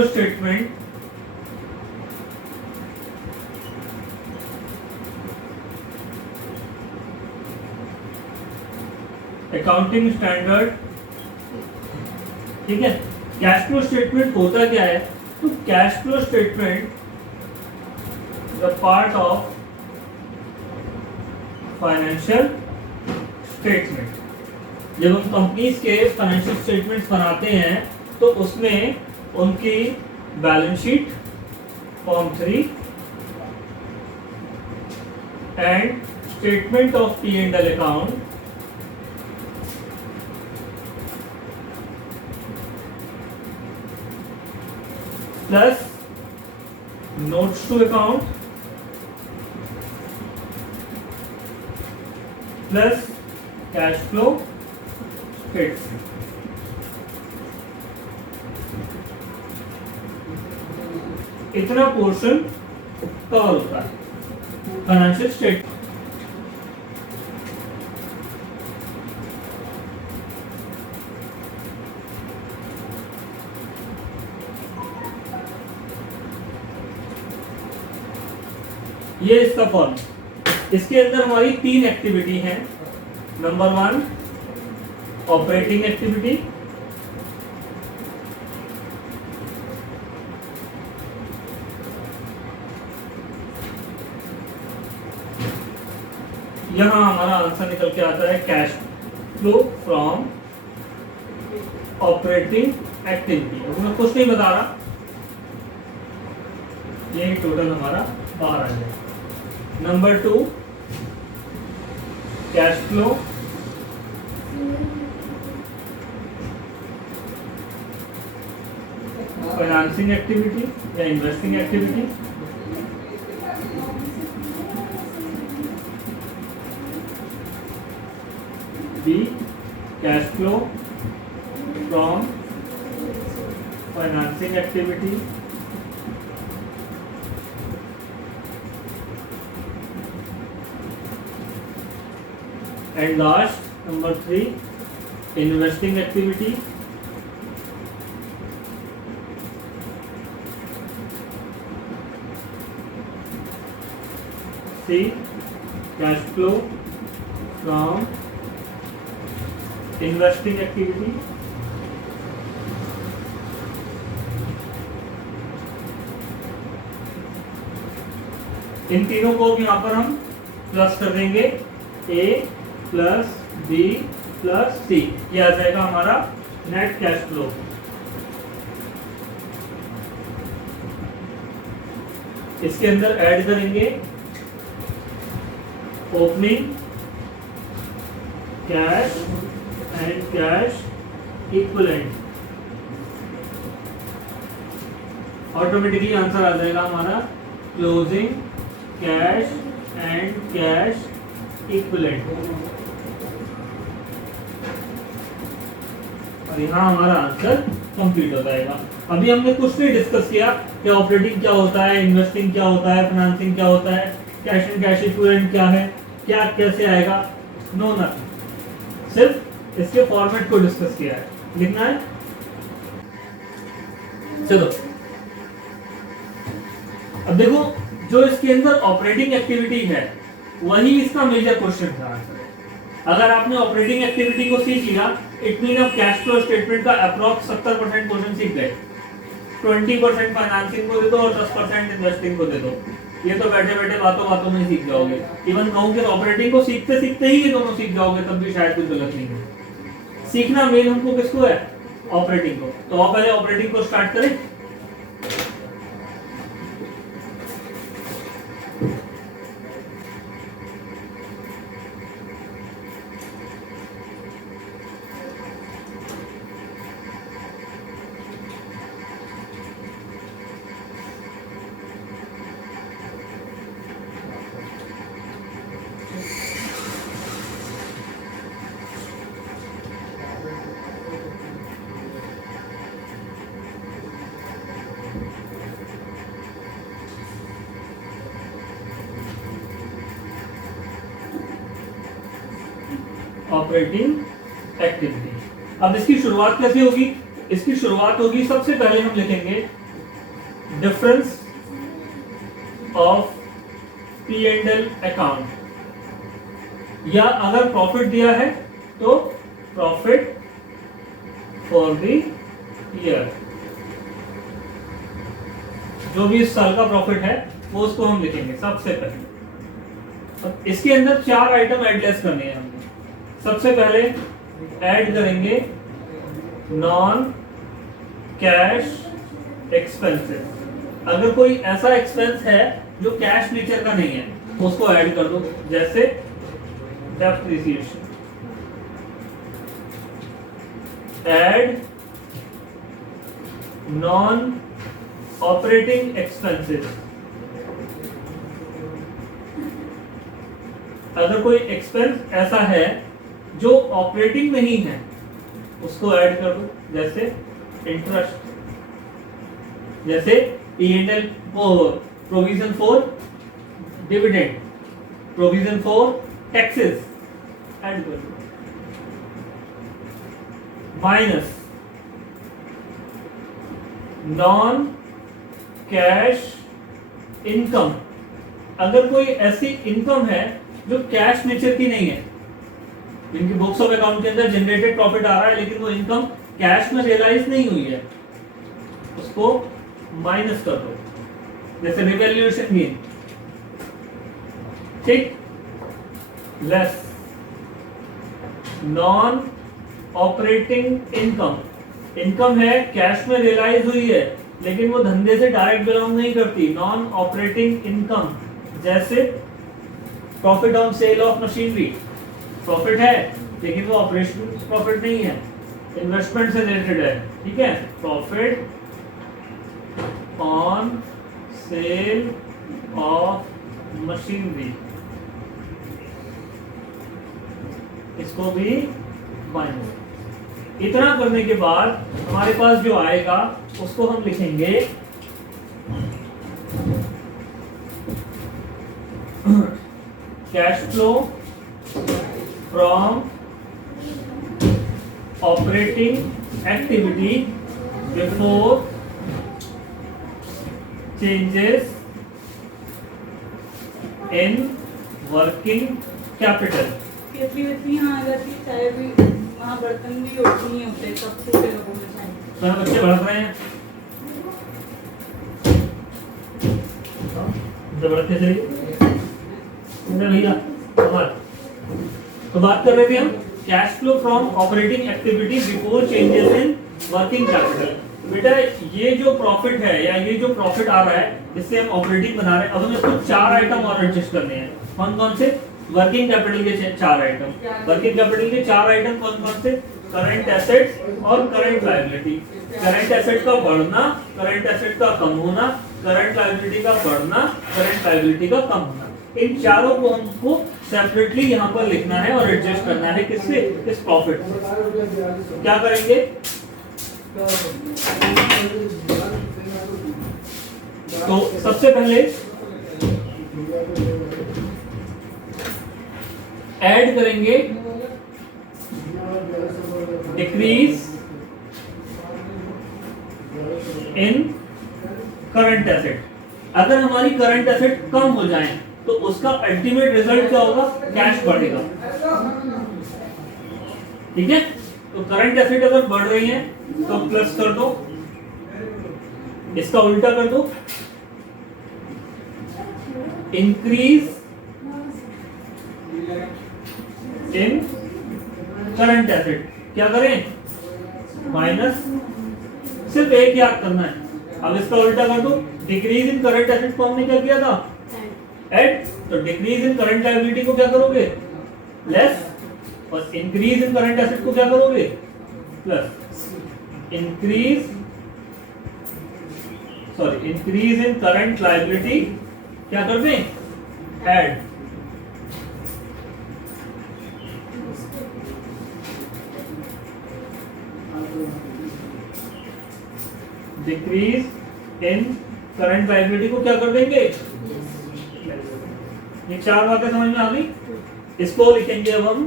Flow statement accounting standard, ठीक है। Cash flow statement होता क्या है? तो cash flow statement the part of financial statement. जब हम कंपनीज के फाइनेंशियल स्टेटमेंट्स बनाते हैं तो उसमें उनकी balance sheet form 3 and statement of P&L account plus notes to account plus cash flow statement. इतना पोर्शन कवर होता है फाइनेंशियल स्टेटमेंट। ये इसका फॉर्म। इसके अंदर हमारी 3 एक्टिविटी हैं। नंबर 1 ऑपरेटिंग एक्टिविटी, यहां हमारा आंसर निकल के आता है cash flow from operating activity. मैं कुछ नहीं बता रहा, ये टोटल हमारा बाहर आ जाएगा। Number 2 cash flow financing activity या investing activity. B cash flow from financing activity and last number 3 investing activity, C cash flow from investing activity, इन तीनों को भी यहाँ पर हम प्लस कर देंगे। A प्लस बी प्लस सी, ये आ जाएगा हमारा नेट कैश फ्लो। इसके अंदर ऐड करेंगे opening cash and cash equivalent. Automatically answer आ जाएगा हमारा closing cash and cash equivalent. और यहाँ हमारा आंसर कंप्लीट हो जाएगा। अभी हमने कुछ नहीं डिस्कस किया कि ऑपरेटिंग क्या होता है, इन्वेस्टिंग क्या होता है, फाइनेंसिंग क्या होता है, कैश एंड कैश इक्विवेलेंट क्या है, क्या कैसे आएगा, नो नथिंग। सिर्फ इसके फॉर्मेट को डिस्कस किया है। लिखना है, चलो अब देखो जो इसके अंदर ऑपरेटिंग एक्टिविटी है वही इसका मेजर क्वेश्चन था आंसर। अगर आपने ऑपरेटिंग एक्टिविटी को सीख लिया, इट मीन आप कैश फ्लो स्टेटमेंट का अप्रॉक्स 70% क्वेश्चन सीख गए। 20% फाइनेंसिंग को दे दो और 10% इन्वेस्टिंग को दे दो, ये तो बैठे बैठे बातों बातों में सीख जाओगे। इवन कहूँ कि ऑपरेटिंग को सीखते सीखते ही ये दोनों सीख जाओगे, तब भी शायद कोई गलत नहीं है। सीखना मेन हमको किसको है? ऑपरेटिंग को। तो आप पहले ऑपरेटिंग को स्टार्ट करें। Operating activity. अब इसकी शुरुआत कैसे होगी? इसकी शुरुआत होगी, सबसे पहले हम लिखेंगे difference of P and L account, या अगर प्रॉफिट दिया है तो प्रॉफिट फॉर द ईयर, जो भी इस साल का प्रॉफिट है वो उसको हम लिखेंगे सबसे पहले। अब इसके अंदर 4 आइटम एडलेस करने हैं हमने। सबसे पहले ऐड करेंगे नॉन कैश एक्सपेंसेस। अगर कोई ऐसा एक्सपेंस है जो कैश नेचर का नहीं है उसको ऐड कर दो, जैसे depreciation. Add non operating expenses. अगर कोई एक्सपेंस ऐसा है जो ऑपरेटिंग में ही है उसको ऐड कर दो, जैसे इंटरेस्ट, जैसे P&L provision for dividend, provision for taxes, add कर दो। Minus non cash income. अगर कोई ऐसी इनकम है जो कैश नेचर की नहीं है, जिनकी बुक्स ऑफ अकाउंट के अंदर जनरेटेड प्रॉफिट आ रहा है लेकिन वो इनकम कैश में रियलाइज नहीं हुई है, उसको माइनस कर दो, जैसे रिवैल्यूएशन गेन। ठीक। Less non operating income. Income है कैश में रियलाइज हुई है लेकिन वो धंधे से डायरेक्ट बिलोंग नहीं करती, नॉन ऑपरेटिंग इनकम, जैसे profit on sale of machinery. Profit है लेकिन वो ऑपरेशन प्रॉफिट नहीं है, इन्वेस्टमेंट से रिलेटेड है। ठीक है, profit on sale of machinery, इसको भी माइनस। इतना करने के बाद हमारे पास जो आएगा उसको हम लिखेंगे cash flow from operating activity before changes in working capital. यहाँ आ जाती है, चाहे भी वहाँ बर्तन भी होते नहीं होते, सब छोटे लोगों में चाहे। बच्चे बढ़ रहे हैं, बढ़ते चलिए भैया। तो बात कर रहे थे हम cash flow from operating activity before changes in working capital. बेटा ये जो प्रॉफिट है या ये जो प्रॉफिट आ रहा है जिससे हम ऑपरेटिंग बना रहे हैं, अब हमें इसको 4 आइटम और एडजस्ट करने हैं। कौन कौन से? वर्किंग कैपिटल के 4 आइटम। वर्किंग कैपिटल के 4 आइटम कौन कौन से? करंट एसेट्स और करंट लायबिलिटी। करंट एसेट का बढ़ना, करंट एसेट का कम होना, करंट लायबिलिटी का बढ़ना, करंट लायबिलिटी का कम होना। इन चारों को हमको सेपरेटली यहाँ पर लिखना है और एडजस्ट करना है। किससे? इस प्रॉफिट से। क्या करेंगे? तो सबसे पहले ऐड करेंगे डिक्रीज इन करंट एसेट। अगर हमारी करंट एसेट कम हो जाए तो उसका अल्टीमेट रिजल्ट क्या होगा? कैश बढ़ेगा। ठीक है, तो करंट एसेट अगर बढ़ रही है तो प्लस कर दो, इसका उल्टा कर दो, इंक्रीज इन करंट एसेट। क्या करें? माइनस। सिर्फ एक याद करना है। अब इसका उल्टा कर दो, डिक्रीज इन करंट एसेट को हमने क्या किया था? ऐड। तो डिक्रीज इन करंट लायबिलिटी को क्या करोगे? लेस। और इंक्रीज इन करंट एसेट को क्या करोगे? Plus. Increase in current liability क्या कर दें? Add. Decrease in current liability को क्या कर देंगे? ये 4 बातें समझ में आ गई। इसको लिखेंगे अब हम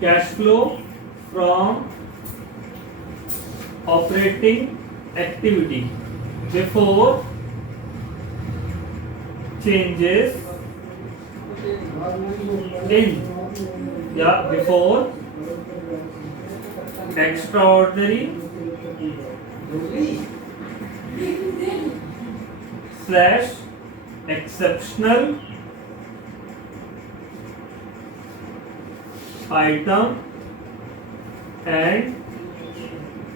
cash flow from operating activity before changes in या before extraordinary slash exceptional item and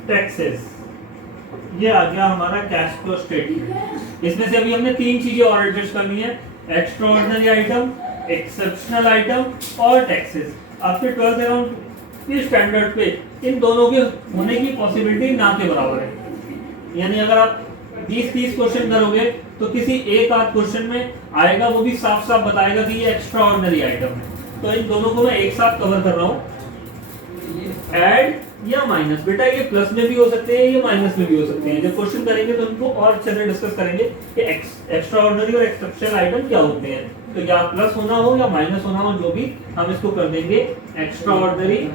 taxes। ये आ गया हमारा कैश फ्लो स्टेटमेंट। इसमें से अभी हमने तीन चीजें और एडजस्ट करनी है, एक्स्ट्राऑर्डिनरी आइटम, एक्सेप्शनल आइटम और टैक्सेस। आपके 12th अराउंड के स्टैंडर्ड पे इन दोनों के होने की पॉसिबिलिटी ना के बराबर है। यानी अगर आप 20-30 क्वेश्चन करोगे तो किसी एक आध क्वेश्चन में आएगा, वो भी साफ साफ बताएगा कि ये एक्स्ट्राऑर्डिनरी आइटम है। तो इन दोनों को मैं एक साथ कवर कर रहा हूँ, ऐड या माइनस। बेटा ये प्लस में भी हो सकते हैं, ये माइनस में भी हो सकते हैं। जब क्वेश्चन करेंगे तो उनको और अच्छे से डिस्कस करेंगे कि एक्स्ट्राऑर्डिनरी और एक्सेप्शनल आइटम क्या होते हैं। तो या प्लस होना हो या माइनस होना हो, जो भी हम इसको कर देंगे एक्स्ट्राऑर्डिनरी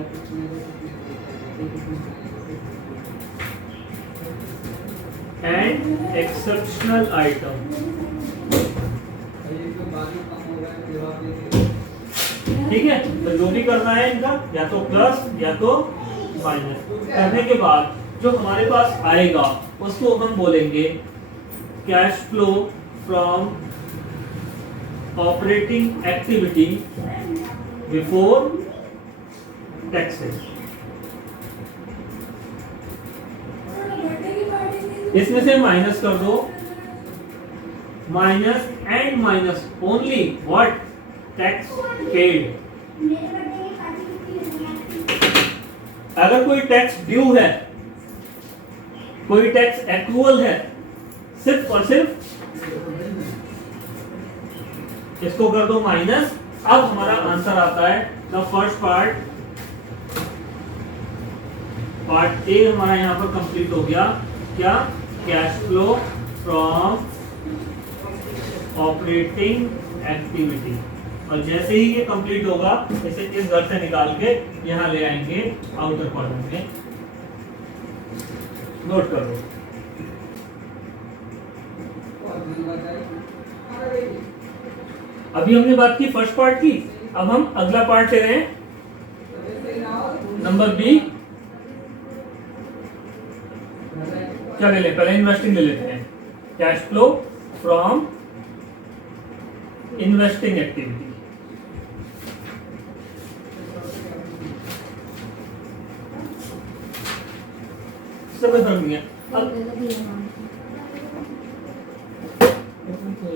एंड एक्सेप्शनल आइटम। ठीक है, तो जो भी करना है इनका या तो प्लस या तो माइनस। करने के बाद जो हमारे पास आएगा उसको हम बोलेंगे cash flow from operating activity before taxes. इसमें से माइनस कर दो, minus and minus only what tax paid. अगर कोई टैक्स ड्यू है, कोई टैक्स एक्रूअल है, सिर्फ और सिर्फ इसको कर दो माइनस। अब हमारा आंसर आता है द फर्स्ट पार्ट ए हमारा यहां पर कंप्लीट हो गया। क्या? Cash flow from operating activity. और जैसे ही ये कंप्लीट होगा, इसे इस घर से निकाल के यहाँ ले आएंगे आउटर कॉलम में। नोट कर लो। अभी हमने बात की फर्स्ट पार्ट की, अब हम अगला पार्ट ले रहे हैं, नंबर बी। क्या ले लें? पहले इन्वेस्टिंग ले लेते हैं। Cash flow from investing activity. समझ नहीं है। अब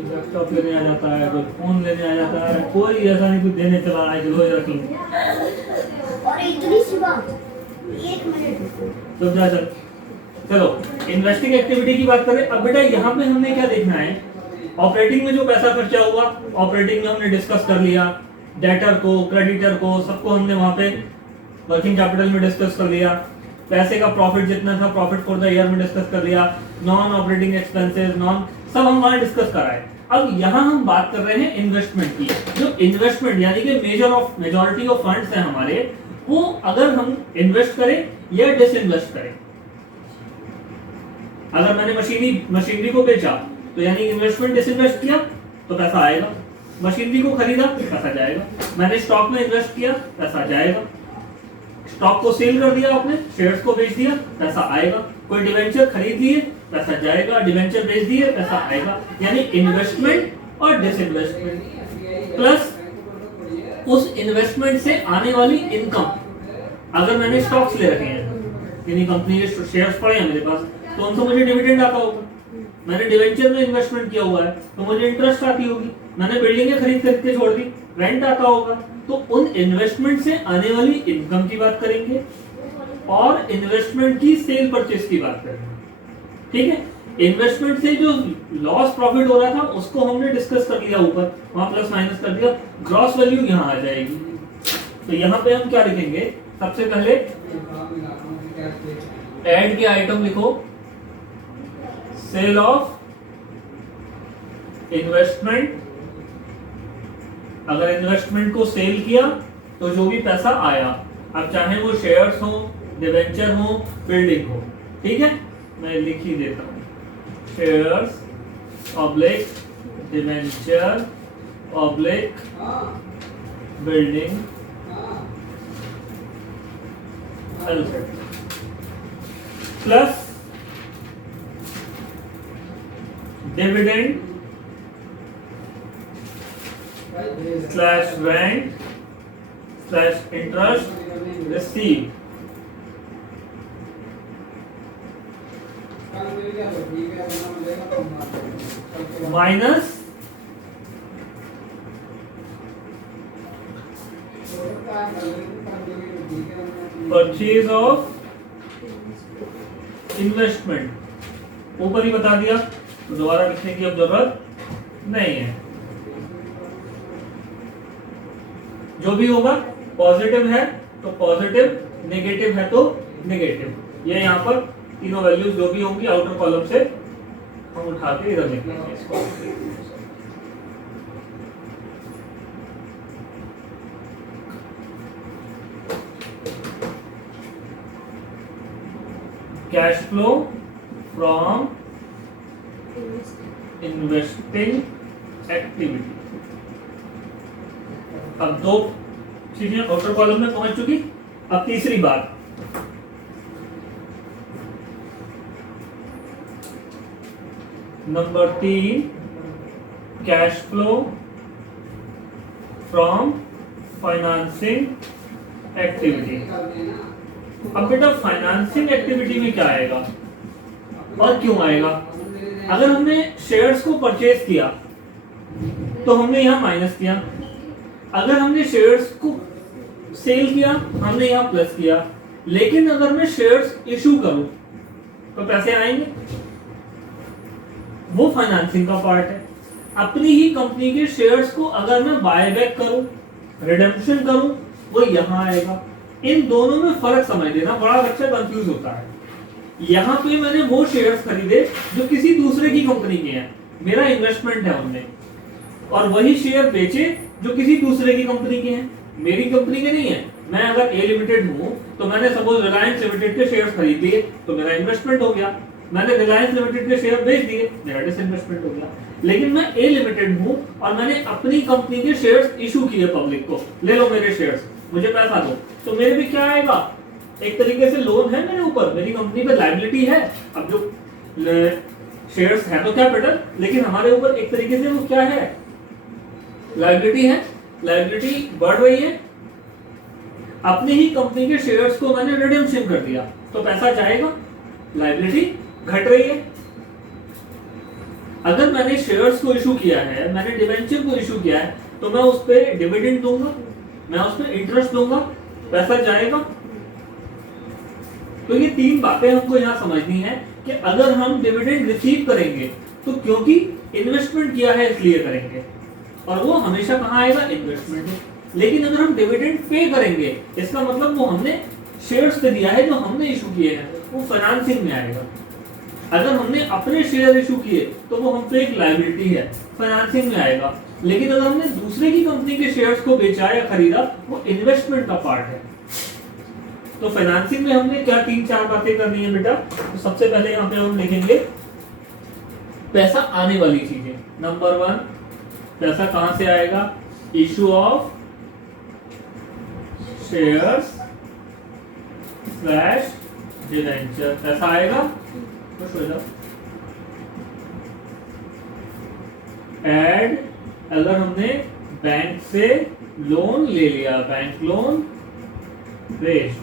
लैपटॉप लेने आ जाता है, कोई फोन लेने आ जाता है, कोई ऐसा नहीं कुछ देने चला है जो रख लो। और इतनी सी बात, एक मिनट चुप जा चल। चलो इन्वेस्टिंग एक्टिविटी की बात करें। अब बेटा यहाँ पे हमने क्या देखना है, ऑपरेटिंग में जो पैसा खर्चा हुआ, ऑपरेटिंग में हमने डिस्कस कर लिया, डेटर को, क्रेडिटर को, सबको हमने वहां पे वर्किंग कैपिटल में डिस्कस कर लिया। पैसे का प्रॉफिट जितना था, प्रॉफिट फॉर द ईयर में डिस्कस कर लिया। नॉन ऑपरेटिंग एक्सपेंसेस, नॉन, सब हम वहां डिस्कस कराए। अब यहाँ हम बात कर रहे हैं इन्वेस्टमेंट की। जो इन्वेस्टमेंट यानी कि मेजॉरिटी ऑफ फंड्स हैं हमारे, वो अगर हम इन्वेस्ट करें या डिसइन्वेस्ट करें। अगर मैंने मशीनरी को बेचा तो यानी इन्वेस्टमेंट, डिसइन्वेस्ट किया तो पैसा आएगा। मशीनरी को खरीदा पैसा जाएगा। मैंने स्टॉक में इन्वेस्ट किया, पैसा जाएगा। स्टॉक को सेल कर दिया आपने, शेयर्स को बेच दिया, पैसा आएगा। कोई डिवेंचर खरीद लिए, पैसा जाएगा। डिवेंचर बेच दिए, पैसा आएगा। यानी इन्वेस्टमेंट और डिसइन्वेस्टमेंट प्लस उस इन्वेस्टमेंट से आने वाली इनकम। अगर मैंने स्टॉक्स ले रखे हैं, यानी कंपनी के शेयर्स पड़े हैं मेरे पास, तो उनसे मुझे डिविडेंड आता होगा। मैंने डिवेंचर में इन्वेस्टमेंट किया हुआ है तो मुझे इंटरेस्ट आती होगी। मैंने बिल्डिंगें खरीद के छोड़ दी, रेंट आता होगा। तो उन इन्वेस्टमेंट से आने वाली इनकम की बात करेंगे और इन्वेस्टमेंट की सेल परचेज की बात करेंगे। ठीक है, इन्वेस्टमेंट से जो लॉस प्रॉफिट हो रहा था उसको हमने डिस्कस कर लिया, ऊपर वहां प्लस माइनस कर दिया। ग्रॉस वैल्यू यहाँ आ जाएगी। तो यहाँ पे हम क्या लिखेंगे? सबसे पहले ऐड के आइटम लिखो, सेल ऑफ इन्वेस्टमेंट। अगर इन्वेस्टमेंट को सेल किया तो जो भी पैसा आया, अब चाहे वो शेयर्स हो, डिवेंचर हो, बिल्डिंग हो, ठीक है, मैं लिख ही देता हूँ, shares oblique debenture oblique building plus dividend slash rent slash interest receive minus purchase of investment. ऊपर ही बता दिया तो दोबारा लिखने की अब जरूरत नहीं है। जो भी होगा पॉजिटिव है तो पॉजिटिव, नेगेटिव है तो नेगेटिव। ये यहाँ पर तीनों वैल्यूज जो भी होंगी आउटर कॉलम से हम उठा के इधर लिख लेंगे इसको। Cash flow from investing activity. अब दो चीजें आउटर कॉलम में पहुंच चुकी। अब तीसरी बात, number 3, cash flow from financing activity. अब बेटा फाइनेंसिंग एक्टिविटी में क्या आएगा और क्यों आएगा? अगर हमने शेयर्स को परचेज किया तो हमने यहां माइनस किया, अगर हमने शेयर्स को सेल किया हमने यहां प्लस किया, लेकिन अगर मैं शेयर्स इशू करूं तो पैसे आएंगे, वो फाइनेंसिंग का पार्ट है। अपनी ही कंपनी के शेयर्स को अगर मैं बाय बैक करूं, रिडेम्पशन करूं, वो यहां आएगा। इन दोनों में फर्क समझ लेना, बड़ा बच्चा कंफ्यूज होता है। यहाँ पे मैंने वो शेयर्स खरीदे जो किसी दूसरे की कंपनी के हैं, मेरा इन्वेस्टमेंट है उनमें, और वही शेयर बेचे जो किसी दूसरे की कंपनी के हैं, मेरी कंपनी के नहीं है। मैं अगर ए लिमिटेड हूँ तो मैंने सपोज रिलायंस लिमिटेड के शेयर्स खरीद लिए तो मेरा इन्वेस्टमेंट हो गया, मैंने रिलायंस लिमिटेड के शेयर बेच दिए, मेरा डिसइन्वेस्टमेंट हो गया। लेकिन मैं ए लिमिटेड हूँ और मैंने अपनी कंपनी के शेयर्स इशू किए पब्लिक को, ले लो मेरे शेयर्स, मुझे पैसा दो, तो मेरे भी क्या आएगा? एक तरीके से लोन है मेरे ऊपर, मेरी कंपनी पे लायबिलिटी है। अब जो शेयर्स है तो कैपिटल, लेकिन हमारे ऊपर एक तरीके से वो क्या है? लायबिलिटी है। लायबिलिटी बढ़ रही है, अपनी ही कंपनी के शेयर्स को मैंने रिडेम्पशन कर दिया तो पैसा जाएगा, लायबिलिटी घट रही है। अगर मैंने शेयर्स को इशू किया है, मैंने डिवेंचर को इशू किया है, तो मैं उस पर डिविडेंड दूंगा, मैं उस पर इंटरेस्ट दूंगा, पैसा जाएगा। तो ये तीन बातें हमको यहाँ समझनी है कि अगर हम डिविडेंड रिसीव करेंगे तो क्योंकि इन्वेस्टमेंट किया है इसलिए करेंगे, और वो हमेशा कहाँ आएगा? इन्वेस्टमेंट है। लेकिन अगर हम डिविडेंड पे करेंगे, इसका मतलब वो हमने शेयर्स पे दिया है जो हमने इशू किए हैं, वो फाइनेंसिंग में आएगा। अगर हमने अपने शेयर इशू किए तो वो हम पे एक लायबिलिटी है, फाइनेंसिंग में आएगा। लेकिन अगर हमने दूसरे की कंपनी के शेयर्स को बेचा या खरीदा, वो इन्वेस्टमेंट का पार्ट है। तो फाइनेंसिंग में हमने क्या 3-4 बातें करनी है बेटा? तो सबसे पहले यहाँ पे हम लिखेंगे पैसा आने वाली चीजें। नंबर 1, पैसा कहां से आएगा? Issue of shares slash debenture, पैसा आएगा। खुश हो जाओ। एड, अगर हमने बैंक से लोन ले लिया, बैंक लोन रेज,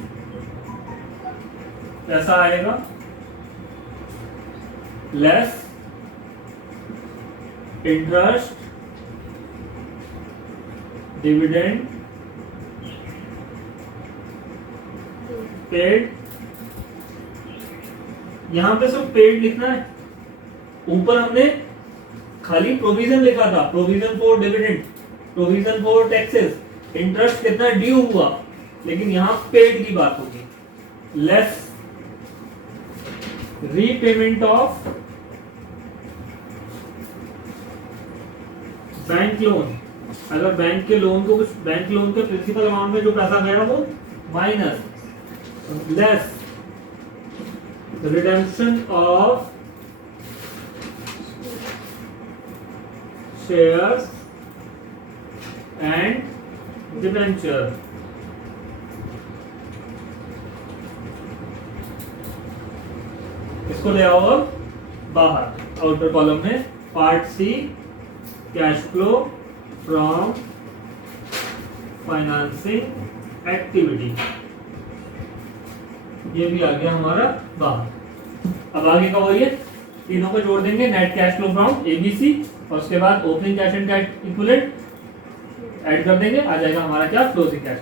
पैसा आएगा। लेस इंटरेस्ट डिविडेंड पेड, यहां पे सिर्फ पेड लिखना है। ऊपर हमने खाली प्रोविजन लिखा था, provision for dividend, provision for taxes, interest कितना ड्यू हुआ, लेकिन यहां पेड की बात होगी। Less repayment of bank loan, अगर बैंक के लोन को, कुछ बैंक लोन के प्रिंसिपल अमाउंट में जो पैसा गया वो minus, less redemption of shares and debenture. इसको ले आओ अब बाहर आउटर कॉलम में। Part C cash flow from financing activity, ये भी आ गया हमारा बाहर। अब आगे का वही है, तीनों को जोड़ देंगे, net cash flow from ABC और उसके बाद opening cash and cash equivalent add कर देंगे, आ जाएगा हमारा क्या क्लोजिंग कैश।